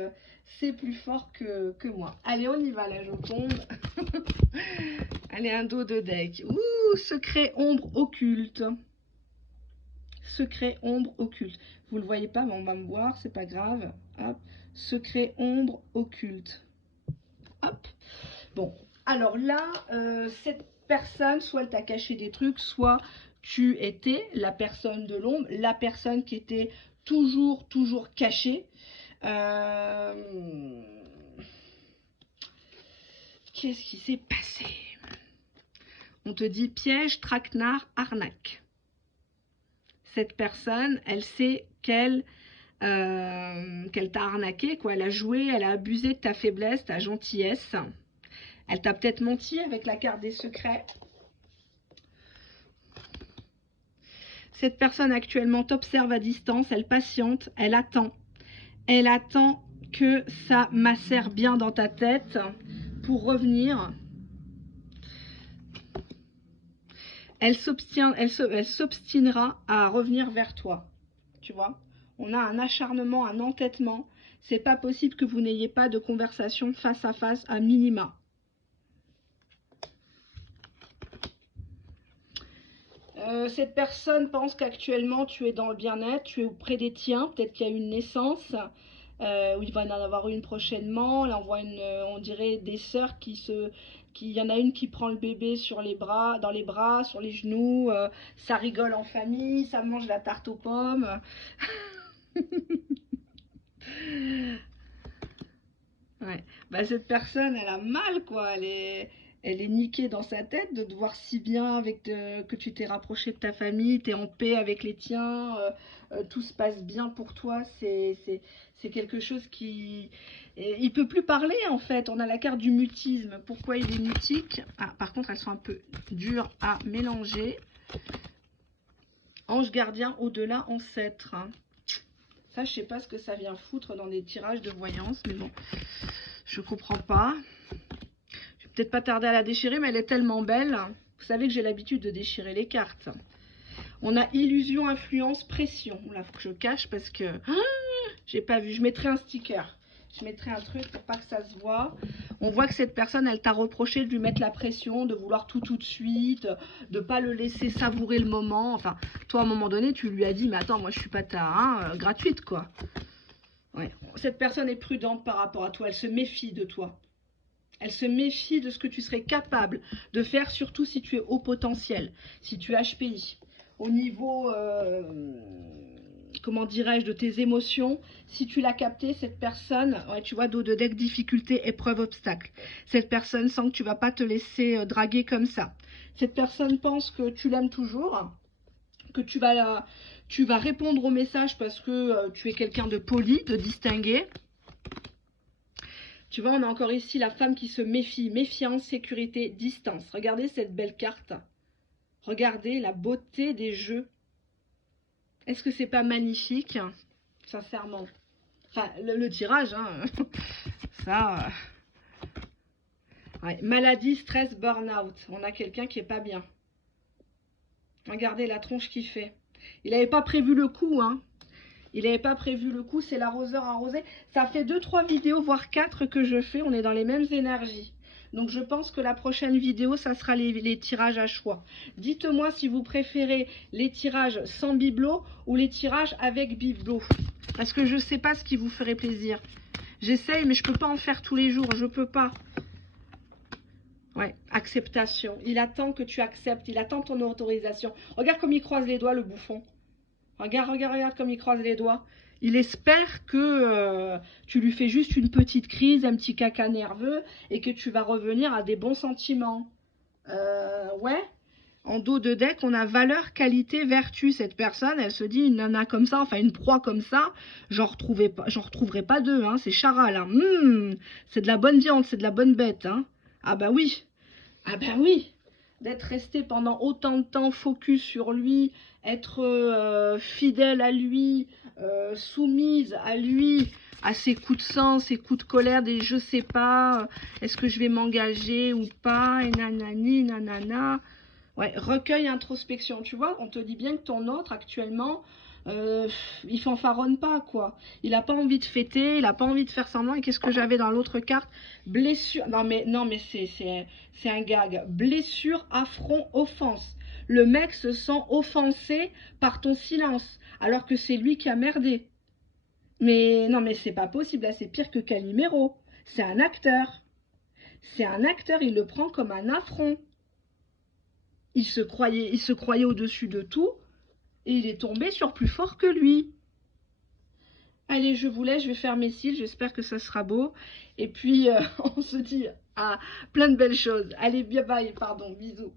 C'est plus fort que moi. Allez, on y va, la Joconde. Allez, un dos de deck. Ouh, secret ombre occulte. Secret ombre occulte. Vous le voyez pas, mais on va me voir, c'est pas grave. Hop. Secret ombre occulte. Hop. Bon, alors là, cette personne, soit elle t'a caché des trucs, soit tu étais la personne de l'ombre, la personne qui était toujours cachée. Qu'est-ce qui s'est passé? On te dit piège, traquenard, arnaque. Cette personne, elle sait qu'elle t'a arnaqué, quoi. Elle a joué, elle a abusé de ta faiblesse, ta gentillesse. Elle t'a peut-être menti avec la carte des secrets. Cette personne actuellement t'observe à distance, elle patiente, elle attend. Elle attend que ça macère bien dans ta tête pour revenir. Elle s'obstinera à revenir vers toi. Tu vois? On a un acharnement, un entêtement. C'est pas possible que vous n'ayez pas de conversation face à face à minima. Cette personne pense qu'actuellement tu es dans le bien-être, tu es auprès des tiens. Peut-être qu'il y a une naissance, où il va en avoir une prochainement. Là, on voit on dirait des sœurs qui se Il y en a une qui prend le bébé sur les bras, dans les bras, sur les genoux, ça rigole en famille, ça mange la tarte aux pommes. Ouais. Bah, cette personne, elle a mal, quoi. Elle est niquée dans sa tête de te voir si bien que tu t'es rapproché de ta famille, tu es en paix avec les tiens, tout se passe bien pour toi. C'est quelque chose qui... Il peut plus parler, en fait. On a la carte du mutisme. Pourquoi il est mutique? Ah, par contre, elles sont un peu dures à mélanger. Ange gardien, au-delà, ancêtre. Ça, je sais pas ce que ça vient foutre dans des tirages de voyance, mais bon, je comprends pas. Je vais peut-être pas tarder à la déchirer, mais elle est tellement belle. Vous savez que j'ai l'habitude de déchirer les cartes. On a illusion, influence, pression. Là, faut que je cache parce que j'ai pas vu. Je mettrai un sticker. Je mettrai un truc pour pas que ça se voit. On voit que cette personne, elle t'a reproché de lui mettre la pression, de vouloir tout de suite, de pas le laisser savourer le moment. Enfin, toi, à un moment donné, tu lui as dit, mais attends, moi, je suis pas ta gratuite, quoi. Ouais. Cette personne est prudente par rapport à toi. Elle se méfie de toi. Elle se méfie de ce que tu serais capable de faire, surtout si tu es haut potentiel, si tu es HPI. Au niveau, comment dirais-je, de tes émotions, si tu l'as capté, cette personne, ouais, tu vois, dos de deck, difficulté, épreuve, obstacle. Cette personne sent que tu ne vas pas te laisser draguer comme ça. Cette personne pense que tu l'aimes toujours, que tu vas répondre au message parce que tu es quelqu'un de poli, de distingué. Tu vois, on a encore ici la femme qui se méfie. Méfiance, sécurité, distance. Regardez cette belle carte. Regardez la beauté des jeux. Est-ce que c'est pas magnifique? Sincèrement. Enfin, le tirage, hein. Ça... Ouais. Maladie, stress, burn-out. On a quelqu'un qui est pas bien. Regardez la tronche qu'il fait. Il n'avait pas prévu le coup, hein. Il n'avait pas prévu le coup, c'est l'arroseur arrosé. Ça fait 2-3 vidéos, voire 4 que je fais. On est dans les mêmes énergies. Donc je pense que la prochaine vidéo, ça sera les tirages à choix. Dites-moi si vous préférez les tirages sans bibelot ou les tirages avec bibelot. Parce que je ne sais pas ce qui vous ferait plaisir. J'essaye, mais je ne peux pas en faire tous les jours. Je ne peux pas. Ouais, acceptation. Il attend que tu acceptes. Il attend ton autorisation. Regarde comme il croise les doigts, le bouffon. Regarde, regarde, regarde comme il croise les doigts. Il espère que tu lui fais juste une petite crise, un petit caca nerveux et que tu vas revenir à des bons sentiments. Ouais. En dos de deck, on a valeur, qualité, vertu. Cette personne, elle se dit une nana comme ça, enfin une proie comme ça, j'en retrouverai pas deux. Hein, c'est charal. Hein. C'est de la bonne viande, c'est de la bonne bête. Hein. Ah bah oui. Ah bah oui. D'être resté pendant autant de temps focus sur lui, être fidèle à lui, soumise à lui, à ses coups de sang, ses coups de colère, des je sais pas, est-ce que je vais m'engager ou pas, et nanani, nanana. Ouais, recueil, introspection, tu vois, on te dit bien que ton autre actuellement, il fanfaronne pas, quoi. Il n'a pas envie de fêter, il n'a pas envie de faire semblant. Et qu'est-ce que j'avais dans l'autre carte? Blessure. Non, mais c'est un gag. Blessure, affront, offense. Le mec se sent offensé par ton silence, alors que c'est lui qui a merdé. Mais non, mais c'est pas possible. Là, c'est pire que Calimero. C'est un acteur. C'est un acteur, il le prend comme un affront. Il se croyait au-dessus de tout. Et il est tombé sur plus fort que lui. Allez, je vous laisse, je vais faire mes cils. J'espère que ça sera beau. Et puis, on se dit à plein de belles choses. Allez, bye bye, pardon, bisous.